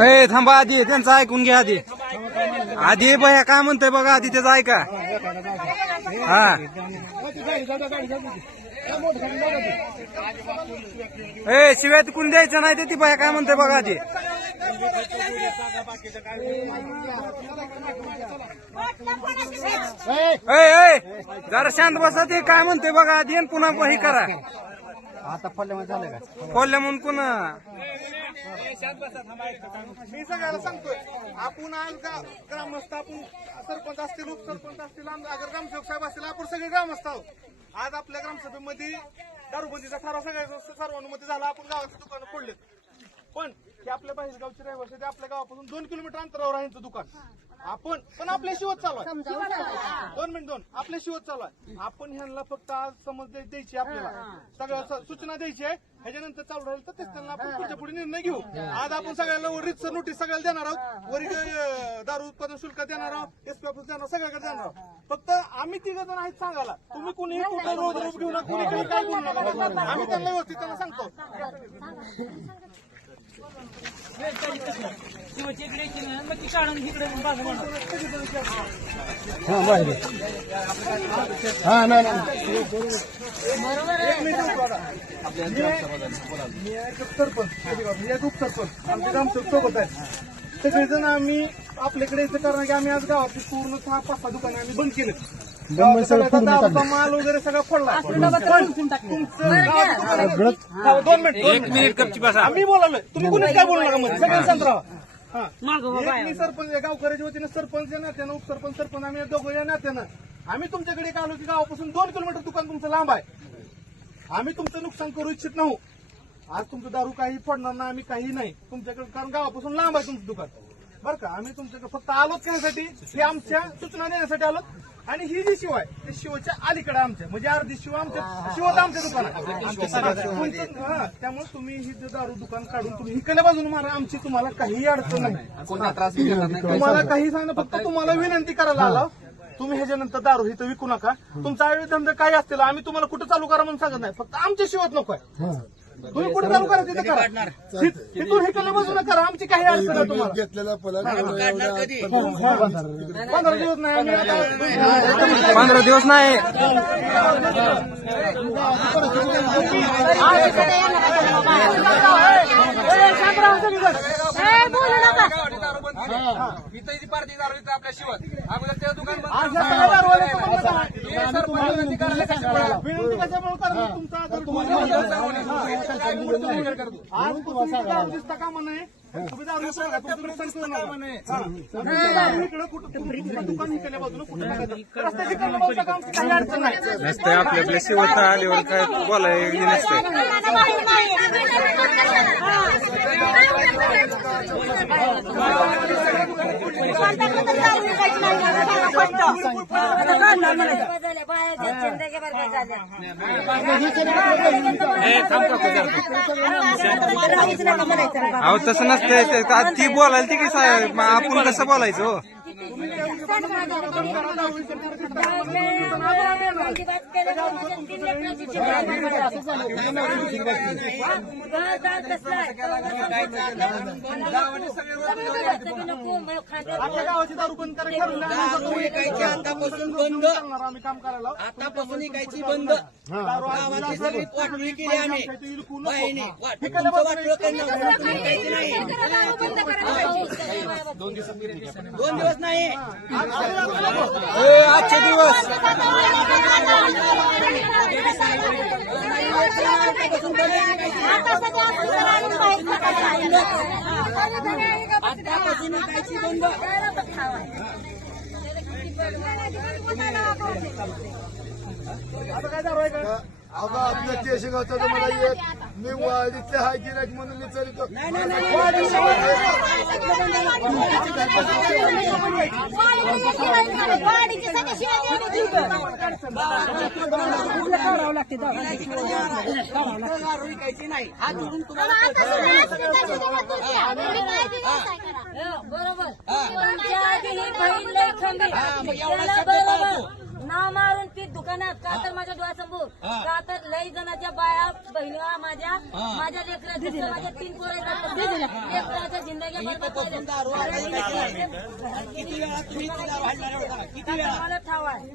ए थांबा आधी त्यांचं ऐकून घ्या आधी. आधी बया काय म्हणतोय बघा आधी त्याचं ऐका. हा. ए शिवाय कोणी द्यायचं नाही ते ती बया काय म्हणतोय बघा आधी. जरा शांत बसा ते काय म्हणतोय बघा आधी आणि पुन्हा हे करा. आता पल्ल्यामध्ये झालं का? बोलल्या म्हणून पुन्हा. मी सगळ्याला सांगतोय आपण आज ग्रामस्थ आपण सरपंच असतील उपसरपंच असतील आमदार अगर ग्रामसेवक साहेब असतील आपण सगळे ग्रामस्थ आहोत. आज आपल्या ग्रामसभेमध्ये दारूबंदीचा ठराव सगळ्या सर्वानुमती झाला आपण गावाचं दुकानं फोडले पण हे आपल्या बाहेर गावचे रहिवासी ते आपल्या गावापासून दोन किलोमीटर अंतरावर आहे यांचं दुकान. आपण पण आपल्या शिवत चालू आहे. दोन मिनिट दोन. आपल्या शिवत चालू आहे. आपण ह्यांना फक्त आज समज द्याय- द्यायची आपल्याला. सगळ्या सूचना द्यायची आहे. ह्याच्यानंतर चालू राहील तर तेच त्यांना आपण पुढच्या पुढे निर्णय घेऊ. आज आपण सगळ्याला वरीच नोटीस सगळ्याला देणार आहोत. वरी दारू उत्पादन शुल्क देणार आहोत. एसपी ऑफिस देणार सगळ्याकडे देणार आहोत. फक्त आम्ही तिघ जण आहेत सांगायला. तुम्ही कुणीही कुठे रोज रोज घेऊ नका कुणी काही काय बोलू नका आम्ही त्यांना व्यवस्थित त्यांना सांगतो. हा बाहेर हा आहेत सगळेजण आम्ही आपल्याकडे यायचं कारण की आम्ही आज गावाची पूर्ण सहा पाच सहा दुकानं आम्ही बंद केले सगळं दारूचा माल वगैरे सगळं फोडला. पण तुमचं गावाचं दुकान- हो, दोन मिनिट दोन एक मिनिट. गपची बसा. आम्ही बोलालोय. तुम्ही कुणीच काय बोलू नका मध्ये सगळ्यांना शांत राहा हा. एक मी सरपंच आहे, गावकऱ्याच्या वतीनं सरपंच या नात्यानं उपसरपंच सरपंच आम्ही दोघं या नात्यानं. आम्ही तुमच्याकडे एक आलो की गावापासून दोन किलोमीटर दुकान तुमचं लांब आहे. आम्ही तुमचं नुकसान करू इच्छित नाही आज तुमचं दारू काही फोडणार नाही आम्ही काही नाही. तुमच्याकडे कारण गावापासून लांब आहे तुमचं दुकान. बरं का? आम्ही तुमच्याकडे फक्त आलोच त्यासाठी हे आमच्या सूचना देण्यासाठी आलो. आणि ही जी शिव आहे ते शिवच्या अलीकडे आमच्या म्हणजे अर्धी शिव आमच्या शिवत आमच्या दुकानात. हा, त्यामुळे तुम्ही ही जे दारू दुकान काढून तुम्ही इकडल्या बाजूने मारा आमची तुम्हाला काही अडचण नाही. तुम्हाला काही सांगणं फक्त तुम्हाला विनंती करायला आला. तुम्ही ह्याच्यानंतर दारू इथं विकू नका. तुमचा आयुर्धंदा काय असतील आम्ही तुम्हाला कुठं चालू करा म्हणून सांगत नाही. फक्त आमच्या शिवत नको आहे. तुम्ही कुठे चालू करा? तिथे करा. ति- तिथून करा. आमची काही अडचण तुम्हाला. घेतलेला पला पंधरा दिवस. नाही आम्ही आता- पंधरा दिवस नाही आज या सगळ्या दारूवाल्याचं म्हणणं काय? विनंती कशामुळे करा? तुमचा जर आज तुम्ही दारू दिसता का म्हणे? तुम्ही दारू दिसता का? तुमचं नुकसान करू नका. हा. तुमचं दारू इकडं कुठं- तुमचं दुकान इकडल्या बाजूला कुठं टाकायचं. रस्त्याच्या इकडल्या बाजूला का आमची काही अडचण नाही. नसतंय आपल्या आपल्या शिवता आल्यावर काय बोलाय नसतंय अहो तसं नसतंय ते ती बोलायला ती की साहेब आपण कसं बोलायचं हो? गावाची आतापासून बंद आतापासून विकायची बंद गावातली सगळी वाटणी केली आम्ही वाटलं करणं विकायची नाही दोन दिवस नाही. आजचे दिवस. आतापासून विकायची बंद. आता काय दारू आहे का? अगं आपल्या केशगावचा मला एक मी वाडीतले हाय गिरायक म्हणून विचारितो. दारू विकायची नाही हात जोडून तुम्हाला ही बरोबर. दुकानात का तर माझ्या डोळ्यासमोर का तर लई जणांच्या बाया बहिणी माझ्या माझ्या लेकराच्या माझ्या तीन पोराच्या लेकराच्या जिंदगी मला ठाव आहे.